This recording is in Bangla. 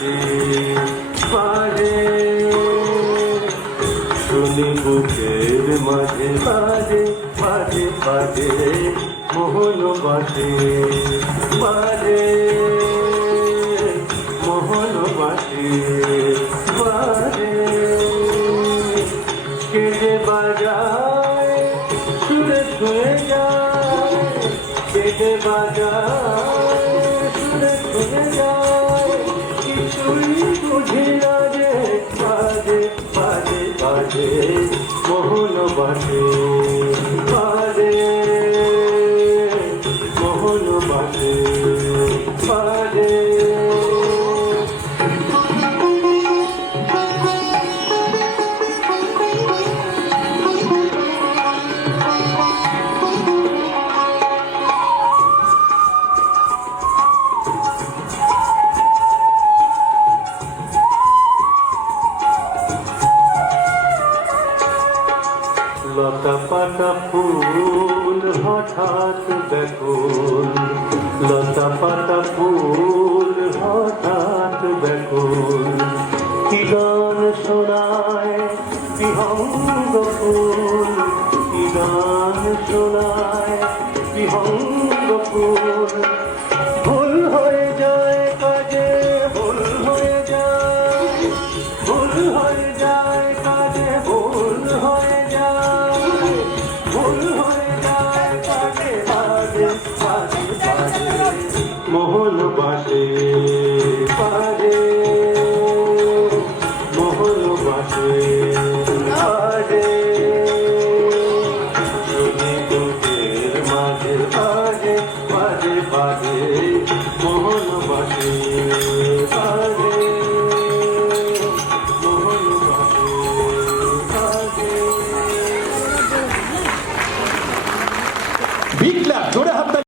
বাজে বাজে শুনি বুকের মাঝে বাজে বাজে বাজে মোহন বাজে বাজে মোহন বাজে বাজে কেটে বাজায় সুরে শুয়ে যায় কেটে বাজায় সুরে শুয়ে যায় কিছুই বুঝি না যে বাজে বাজে বাজে মোহন বাজে বাজে মোহন বাজে বাজে লতা পাতা ফুল হঠাৎ ব্যাকুল লতা পাতা ফুল হঠাৎ ব্যাকুল কি গান শোনায় বিহঙ্গ ফুল কি গান শোনায় বিহঙ্গ ফুল ভুল হয়ে যায় কাজে ভুল হয়ে যায় ভুল হয়ে যায় কাজে ভুল হয়ে মোহন বাজে বাজে মোহন বাজে বাজে শুনি বুকের মাঝে বাজে বাজে বাজে মোহন বাজে বাজে মোহন বাজে বাজে। বিগ ক্লাব জোরে হাত